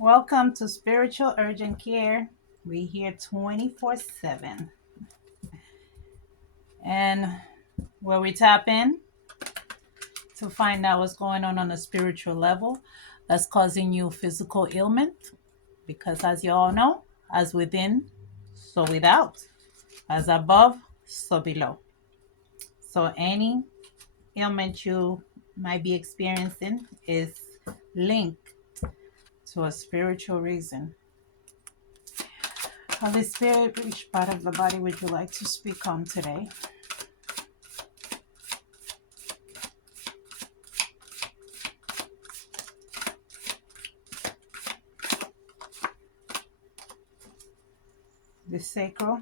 Welcome to Spiritual Urgent Care. We here 24/7. And where we tap in to find out what's going on a spiritual level that's causing you physical ailment. Because as you all know, as within, so without. As above, so below. So any ailment you might be experiencing is linked to a spiritual reason. Holy Spirit, which part of the body would you like to speak on today? The sacral.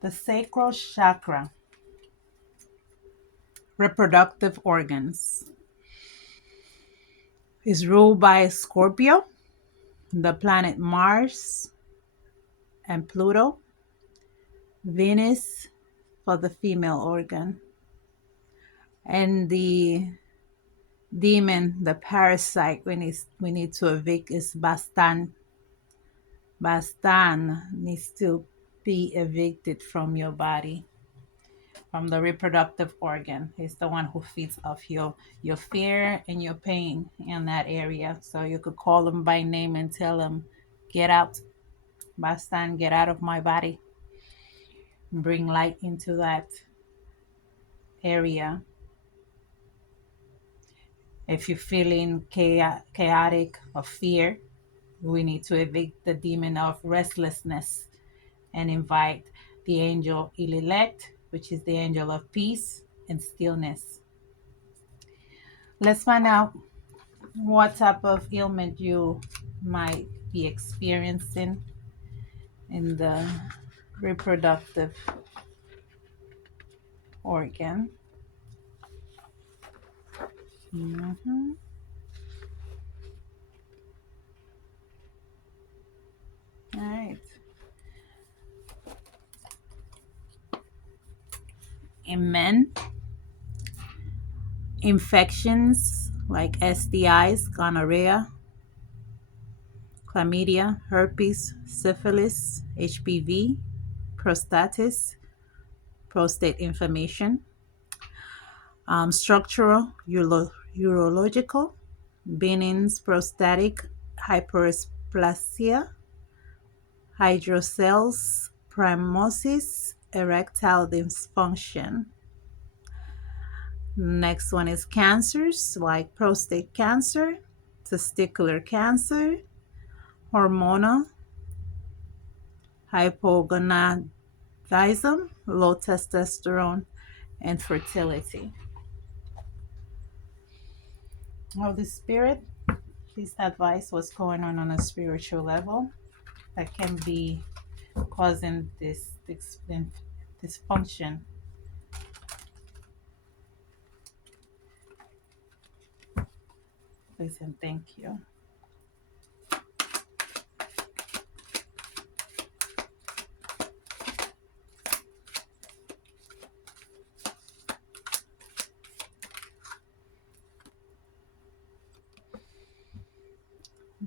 The sacral chakra, reproductive organs, is ruled by Scorpio, the planet Mars, and Pluto, Venus for the female organ, and the demon, the parasite we need to evict is Bastan. Bastan needs to be evicted from your body, from the reproductive organ. It's the one who feeds off your fear and your pain in that area. So you could call them by name and tell them, get out, Bastan, get out of my body. Bring light into that area. If you're feeling chaotic or fear, we need to evict the demon of restlessness and invite the angel Ililet, which is the angel of peace and stillness. Let's find out what type of ailment you might be experiencing in the reproductive organ. Mhm. All right. In men, infections like STIs, gonorrhea, chlamydia, herpes, syphilis, HPV, prostatitis, prostate inflammation, structural, urological, Benign prostatic hyperplasia, hydrocele phimosis, erectile dysfunction. Next one is cancers like prostate cancer, testicular cancer, hormonal hypogonadism, low testosterone, and fertility. Holy Spirit, please advise what's going on a spiritual level that can be causing this dysfunction. Please and thank you.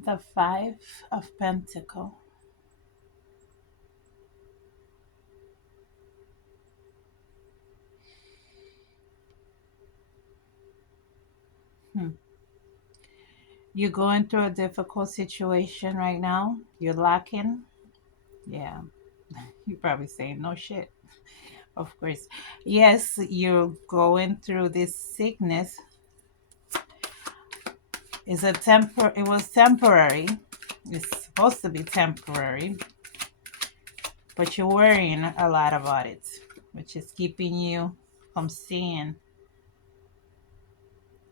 The Five of Pentacle. Hmm. You're going through a difficult situation right now. You're lacking. Yeah. You're probably saying no shit. Of course. Yes, you're going through this sickness. It was temporary. It's supposed to be temporary, but you're worrying a lot about it, which is keeping you from seeing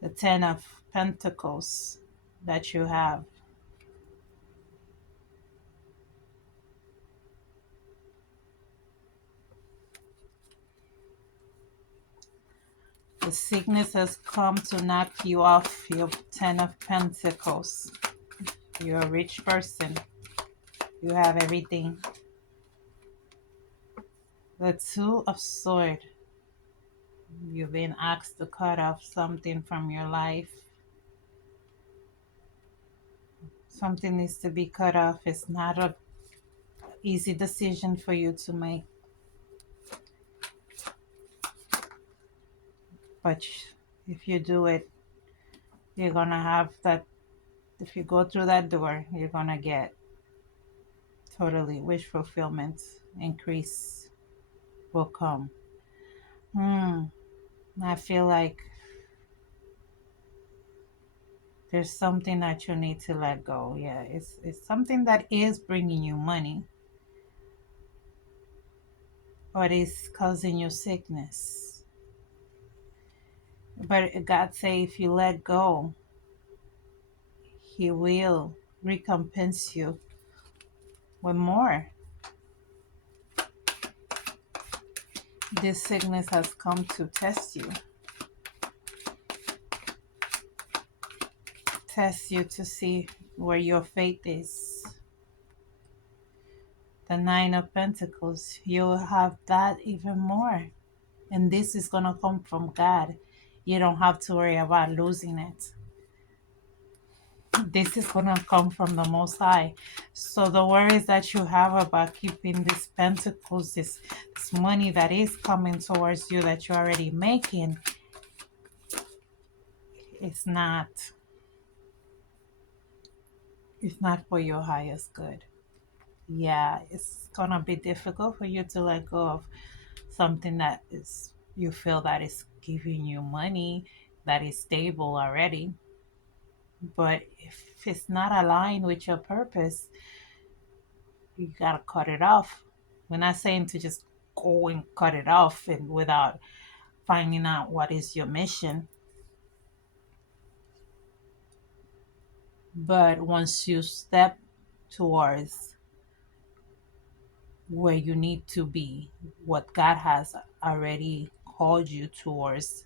the Ten of Pentacles that you have. The sickness has come to knock you off your Ten of Pentacles. You're a rich person. You have everything. The Two of Swords. You've been asked to cut off something from your life. Something needs to be cut off. It's not a easy decision for you to make, but if you do it, you're gonna have that. If you go through that door, you're gonna get totally wish fulfillment, increase will come. Hmm. I feel like there's something that you need to let go. Yeah, it's something that is bringing you money, but it's causing you sickness. But God say if you let go, He will recompense you with more. This sickness has come to test you to see where your faith is. The Nine of Pentacles, you'll have that even more. And this is going to come from God. You don't have to worry about losing it. This is going to come from the Most High. So the worries that you have about keeping these pentacles, this money that is coming towards you that you're already making, it's not it's not for your highest good. Yeah, it's gonna be difficult for you to let go of something that is you feel that is giving you money, that is stable already. But if it's not aligned with your purpose, you gotta cut it off. We're not saying to just go and cut it off and without finding out what is your mission. But once you step towards where you need to be, what God has already called you towards,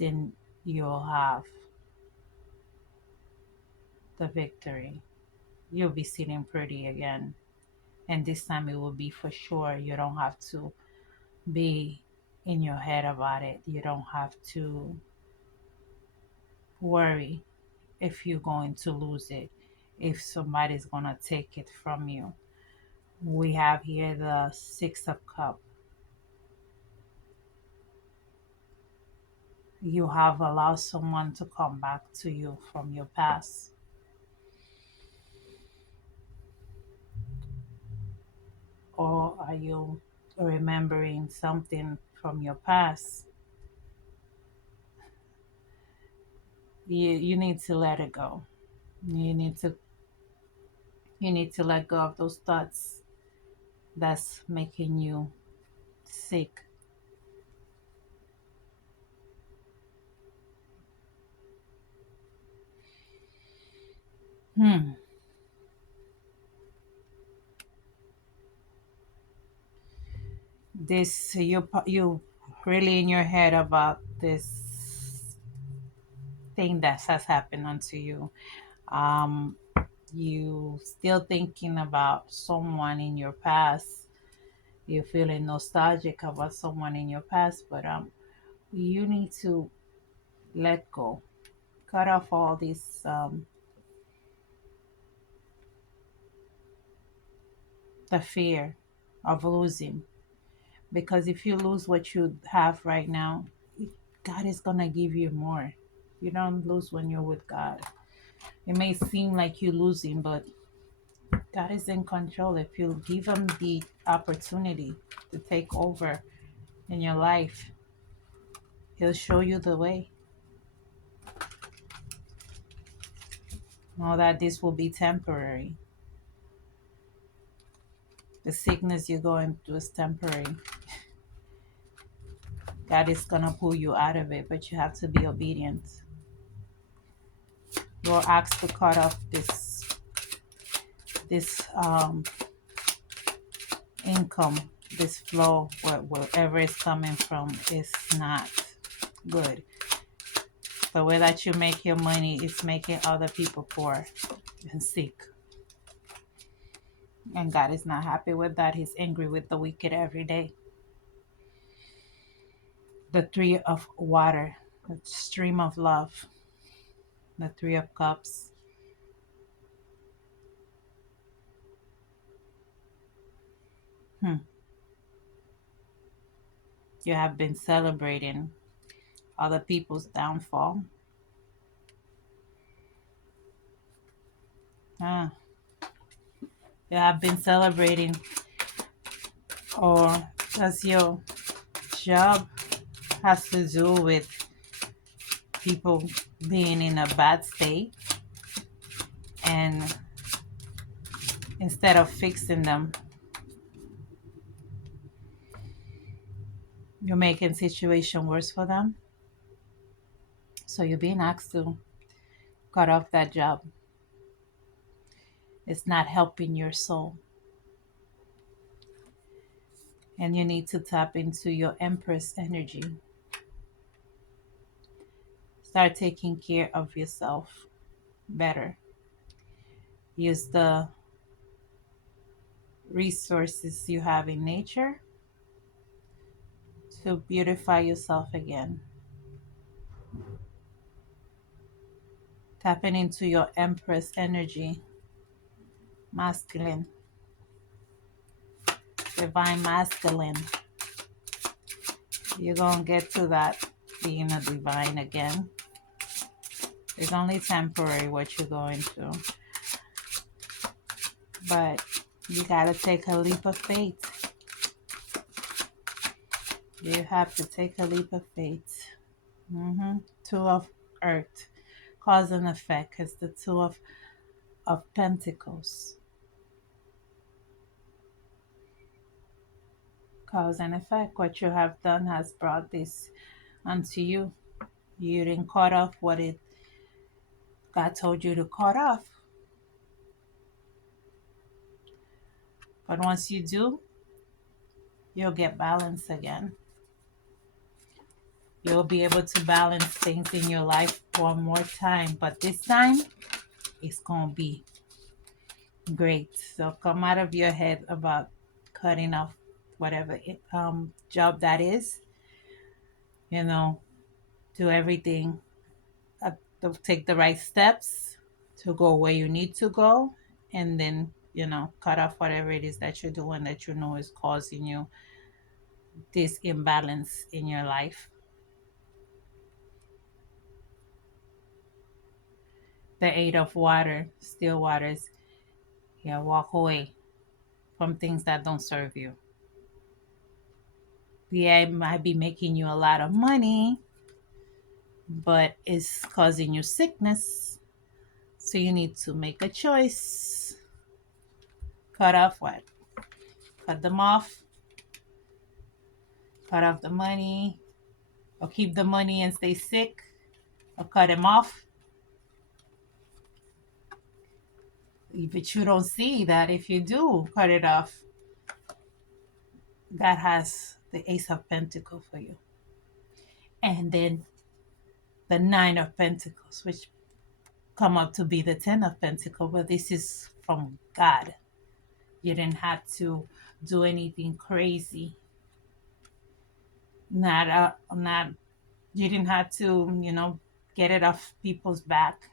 then you'll have the victory. You'll be sitting pretty again. And this time it will be for sure. You don't have to be in your head about it. You don't have to worry if you're going to lose it, if somebody's going to take it from you. We have here the Six of Cups. You have allowed someone to come back to you from your past. Or are you remembering something from your past? You need to let it go. You need to let go of those thoughts that's making you sick. Hmm. This you really in your head about this thing that has happened unto you. Um, you still thinking about someone in your past. You're feeling nostalgic about someone in your past, but you need to let go, cut off all this the fear of losing, because if you lose what you have right now, God is gonna give you more. You don't lose when you're with God. It may seem like you're losing, but God is in control. If you give Him the opportunity to take over in your life, He'll show you the way. Know that this will be temporary. The sickness you're going through is temporary. God is gonna pull you out of it, but you have to be obedient. You're asked to cut off this income, this flow, wherever it's coming from, is not good. The way that you make your money is making other people poor and sick. And God is not happy with that. He's angry with the wicked every day. The Three of Water, the stream of love, the Three of Cups. Hmm. You have been celebrating other people's downfall. Ah, you have been celebrating, or does your job has to do with people being in a bad state, and instead of fixing them, you're making situation worse for them? So you're being asked to cut off that job. It's not helping your soul. And you need to tap into your Empress energy. Start taking care of yourself better. Use the resources you have in nature to beautify yourself again. Tapping into your Empress energy, masculine, divine masculine. You're going to get to that being a divine again. It's only temporary what you're going through. But you got to take a leap of faith. You have to take a leap of faith. Two of Earth, cause and effect, is the two of Pentacles. Cause and effect. What you have done has brought this unto you. You didn't cut off what it God told you to cut off. But once you do, you'll get balance again. You'll be able to balance things in your life one more time. But this time, it's going to be great. So come out of your head about cutting off whatever job that is. You know, do everything, to take the right steps to go where you need to go, and then, cut off whatever it is that you're doing that you know is causing you this imbalance in your life. The Eight of Water, still waters. Yeah, walk away from things that don't serve you. Yeah, it might be making you a lot of money, but it's causing you sickness. So you need to make a choice. Cut off what? Cut them off. Cut off the money, or keep the money and stay sick, or cut them off. But you don't see that if you do cut it off, God has the Ace of Pentacles for you. And then the Nine of Pentacles, which come up to be the Ten of Pentacles, but this is from God. You didn't have to do anything crazy. Not you didn't have to, get it off people's back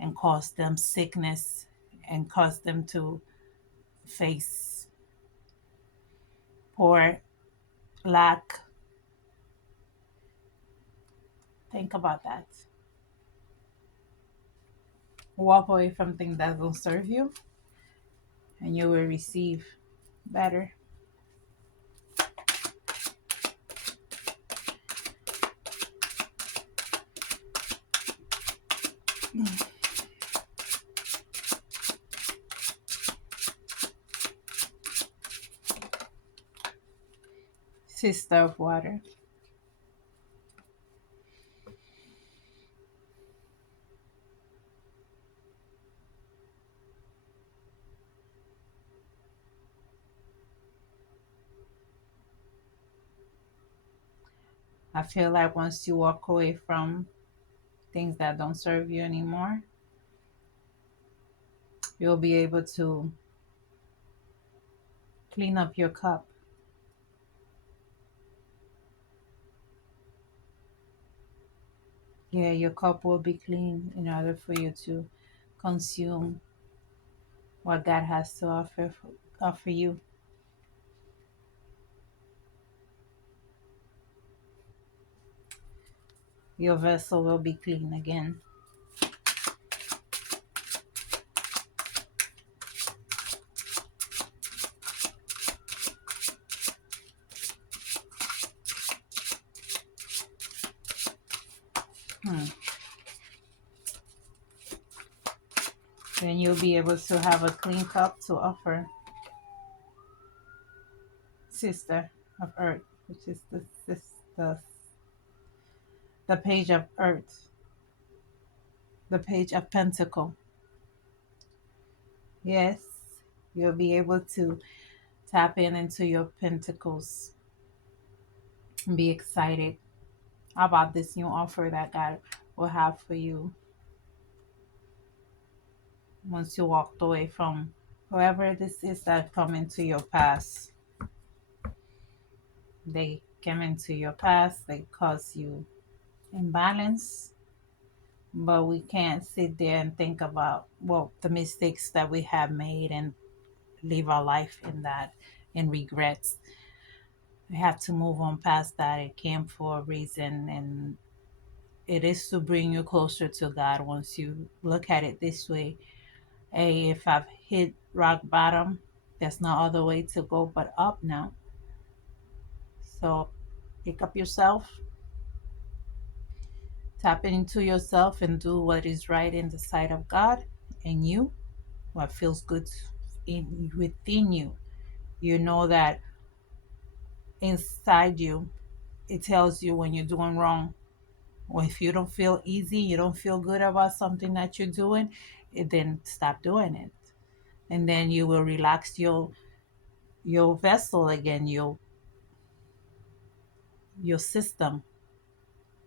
and cause them sickness and cause them to face poor, lack. Think about that. Walk away from things that don't serve you, and you will receive better. Sister of Water. I feel like once you walk away from things that don't serve you anymore, you'll be able to clean up your cup. Yeah, your cup will be clean in order for you to consume what God has to offer you. your vessel will be clean again. Hmm. Then you'll be able to have a clean cup to offer Sister of Earth, which is the, the page of Earth, the page of Pentacle. Yes, you'll be able to tap in into your pentacles and be excited about this new offer that God will have for you once you walked away from whoever this is that come into your past. They came into your past, they cause you imbalance, but we can't sit there and think about, well, the mistakes that we have made and live our life in that, in regrets. We have to move on past that. It came for a reason, and it is to bring you closer to God. Once you look at it this way, hey, if I've hit rock bottom, there's no other way to go but up now. So pick up yourself, tap into yourself, and do what is right in the sight of God and you, what feels good within you. You know that inside you, it tells you when you're doing wrong. Or if you don't feel easy, you don't feel good about something that you're doing, then stop doing it. And then you will relax your vessel again, your system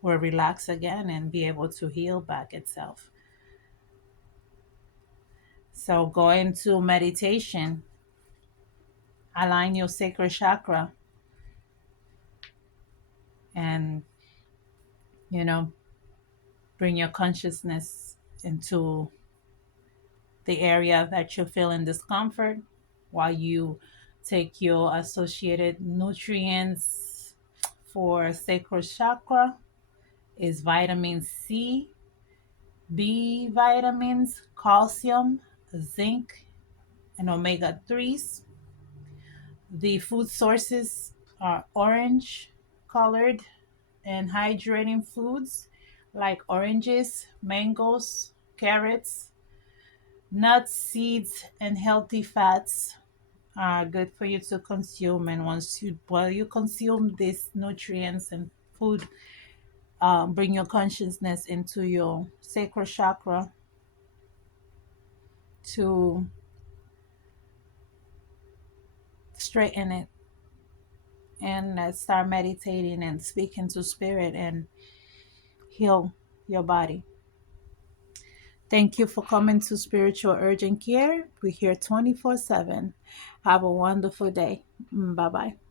will relax again and be able to heal back itself. So go into meditation, align your sacral chakra, and you know, bring your consciousness into the area that you're feeling discomfort while you take your associated nutrients for sacral chakra is vitamin C, B vitamins, calcium, zinc, and omega 3s. The food sources are orange colored and hydrating foods like oranges, mangoes, carrots, nuts, seeds, and healthy fats are good for you to consume. And once you, while you consume these nutrients and food, bring your consciousness into your sacral chakra to straighten it, and start meditating and speaking to spirit and heal your body. Thank you for coming to Spiritual Urgent Care. We're here 24/7. Have a wonderful day. Bye bye.